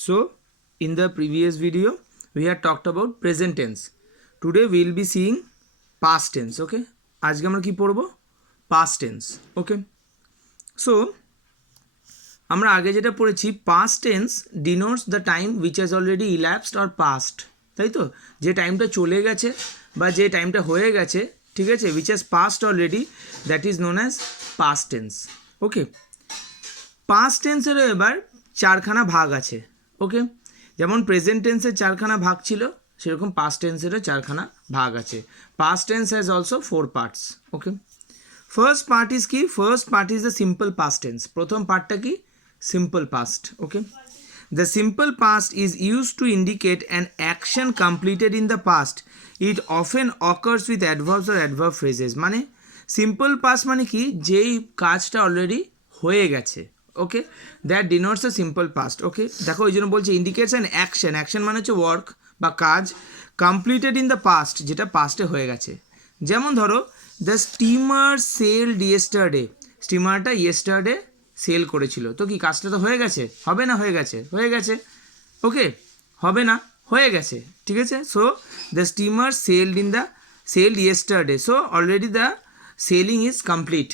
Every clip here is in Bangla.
So, in the previous video, we had talked about present tense. Today, we will be seeing past tense. Okay? আজকে আমরা কি পড়ব past tense. Okay? So, আমরা আগে যেটা পড়েছি past tense denotes the time which has already elapsed or passed. তাই তো যে টাইমটা চলে গেছে বা যে টাইমটা হয়ে গেছে ঠিক আছে which has past already that is known as past tense okay past টেন্সেরও এবার চারখানা ভাগ আছে ওকে? যেমন প্রেজেন্ট টেন্সের চারখানা ভাগ ছিল, সেরকম পাস্ট টেন্সেরও চারখানা ভাগ আছে। Past tense has also four parts okay? First part is কি? First part is the simple past tense প্রথম পার্টটা কি? Simple past okay? The simple past is used to indicate an action completed in the past. It often occurs with adverbs or adverb phrases. মানে সিম্পল পাস্ট মানে কি? যেই কাজটা অলরেডি হয়ে গেছে। Okay that denotes a simple past okay দেখো ওই জন্য বলছে ইন্ডিকেটস অ্যান অ্যাকশন অ্যাকশন মানে হচ্ছে ওয়ার্ক বা কাজ কমপ্লিটেড ইন দ্য পাস্ট যেটা পাস্টে হয়ে গেছে। যেমন ধরো দ্য স্টিমার সেলড ইয়েস্টারডে স্টিমারটা ইয়েস্টারডে সেল করেছিল। তো কি, কাজটা তো হয়ে গেছে? হবে না হয়ে গেছে? হয়ে গেছে। ওকে হবে না? হয়ে গেছে। ঠিক আছে? So the steamer sailed in the sailed yesterday so already the sailing is complete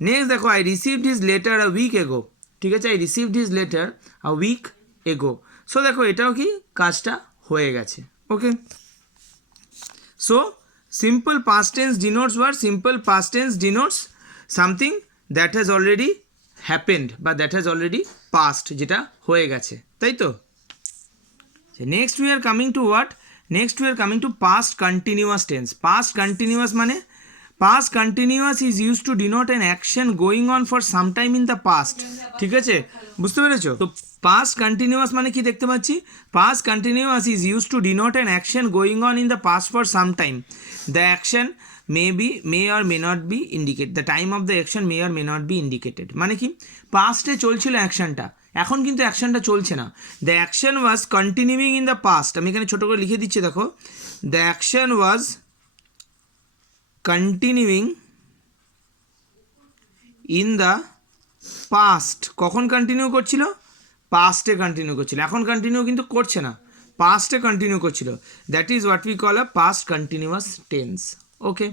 next দেখো I received his letter a week ago ঠিক আছে I received his letter a week ago so দেখো, এটাও কি কাজটা হয়ে গেছে okay so simple past tense denotes what simple past tense denotes something that has already happened বা দ্যাট হ্যাজ অলরেডি পাস্ট যেটা হয়ে গেছে, তাই তো? Next we are coming to what next we are coming to past continuous tense past continuous মানে past continuous is use to denote an action going on for some time in the past ঠিক আছে? বুঝতে পেরেছ? তো পাস্ট কন্টিনিউয়াস মানে কি দেখতে পাচ্ছি? Past continuous is use to denote an action going on in the past for some time the action may be may or may not be indicate the time of the action may or may not be indicated মানে কি? পাস্টে চলছিল অ্যাকশনটা এখন কিন্তু অ্যাকশনটা চলছে না। The action was continuing in the past আমি এখানে ছোটো করে লিখে দিচ্ছি, দেখো। The action was continuing in the past কখন কন্টিনিউ করছিল? পাস্টে কন্টিনিউ করছিল। এখন কন্টিনিউ কিন্তু করছে না। পাস্টে কন্টিনিউ করছিল। That is what we call a past continuous tense okay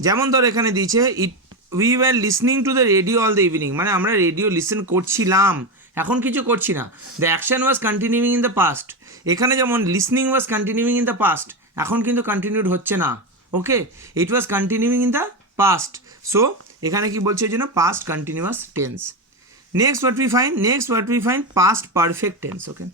যেমন ধর এখানে দিয়েছে it we were listening to the radio all the evening মানে আমরা রেডিও লিসেন করছিলাম। এখন কিছু করছি না। The action was continuing in the past এখানে যেমন listening was continuing in the past এখন কিন্তু কন্টিনিউড হচ্ছে না। Okay it was continuing in the past so এখানে কি বলছে ওই জন্য? Past continuous tense next what we find next what we find past perfect tense okay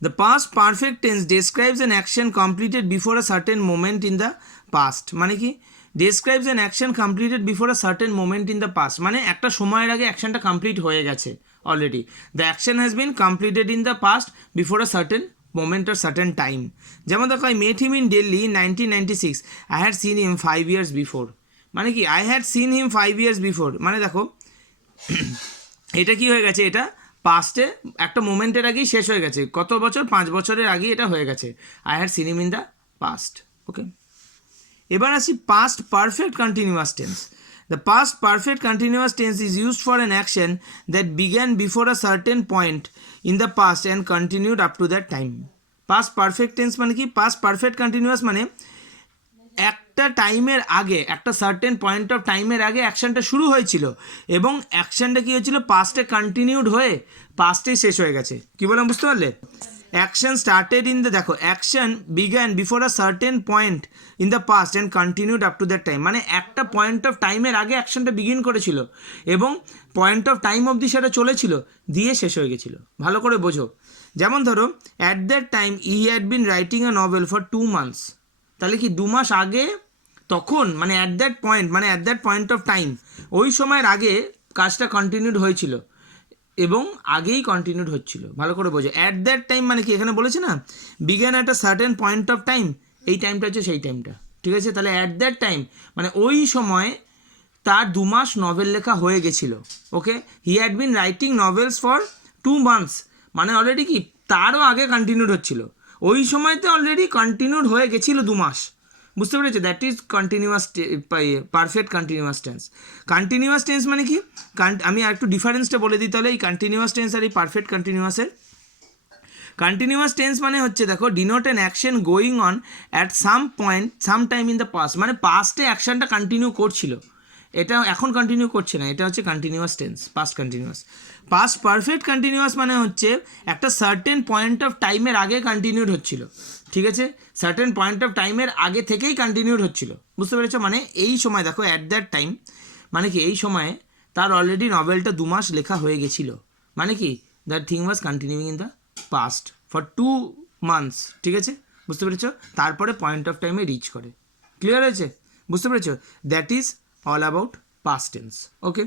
The past perfect tense describes an action completed before a certain moment in the past. মানে কি? Describes an action completed before a certain moment in the past. মানে একটা সময়ের আগে অ্যাকশনটা কমপ্লিট হয়ে গেছে already the action has been completed in the past before a certain moment R certain time যেমন দেখো I met him in Delhi nineteen ninety six I had seen him five years before মানে কি I had seen him five years before মানে দেখো, এটা কি হয়ে গেছে? এটা পাস্টে একটা মোমেন্টের আগেই শেষ হয়ে গেছে। কত বছর? পাঁচ বছরের আগেই এটা হয়ে গেছে। I had seen him in the past okay এবার আসি past perfect continuous tense the past perfect continuous tense is used for an action that began before a certain point in the past and continued up to that time past perfect tense মানে কি? পাস্ট পারফেক্ট কন্টিনিউয়াস মানে একটা টাইমের আগে, একটা সার্টেন পয়েন্ট অফ টাইমের আগে অ্যাকশনটা শুরু হয়েছিল এবং অ্যাকশনটা কী হয়েছিল? পাস্টে কন্টিনিউড হয়ে পাস্টেই শেষ হয়ে গেছে। কী বললাম, বুঝতে পারলে? অ্যাকশন স্টার্টেড ইন দ্য দেখো action began before a certain point in the past and continued up to that time মানে একটা পয়েন্ট অফ টাইমের আগে অ্যাকশনটা বিগিন করেছিল এবং পয়েন্ট অফ টাইম অবধি সেটা চলেছিল, দিয়ে শেষ হয়ে গেছিল। ভালো করে বোঝো। যেমন ধরো at that time I had been writing a novel for two months তাহলে কি দু মাস আগে তখন মানে অ্যাট দ্যাট পয়েন্ট মানে at that point of time ওই সময়ের আগে কাজটা কন্টিনিউড হয়েছিল। এবং আগেই কন্টিনিউড হচ্ছিল। ভালো করে বোঝো। অ্যাট দ্যাট টাইম মানে কি এখানে বলেছে না? বিজ্ঞান a certain point of time এই টাইমটা হচ্ছে সেই টাইমটা ঠিক আছে? তাহলে অ্যাট দ্যাট টাইম মানে ওই সময় তার দু মাস নভেল লেখা হয়ে গেছিল। Okay he had been writing novels for two months মানে অলরেডি কি? তারও আগে কন্টিনিউড হচ্ছিল। ওই সময়তে অলরেডি কন্টিনিউড হয়ে গেছিল দু মাস। বুঝতে পেরেছ? That is continuous perfect continuous tense continuous tense মানে কি? আমি আর একটু ডিফারেন্সটা বলে দিই তাহলে। এই কন্টিনিউয়াস টেন্স আর এই পারফেক্ট কন্টিনিউয়াসের কন্টিনিউয়াস টেন্স মানে হচ্ছে, দেখো denote an action going on at some point some time in the past মানে পাস্টে অ্যাকশনটা কন্টিনিউ করছিল। এটা এখন কন্টিনিউ করছে না, এটা হচ্ছে continuous tense past continuous past perfect continuous মানে হচ্ছে একটা সার্টেন পয়েন্ট অফ টাইমের আগে কন্টিনিউড হচ্ছিল, ঠিক আছে? সার্টেন পয়েন্ট অফ টাইমের আগে থেকেই কন্টিনিউড হচ্ছিল, বুঝতে পেরেছ? মানে এই সময় দেখো অ্যাট দ্যাট টাইম মানে কি এই সময়ে তার অলরেডি নভেলটা দু মাস লেখা হয়ে গেছিল মানে কি that thing was continuing in the past for two months ঠিক আছে? বুঝতে পেরেছ? তারপরে পয়েন্ট অফ টাইমে রিচ করে ক্লিয়ার হয়েছে? বুঝতে পেরেছ? That is all about past tense okay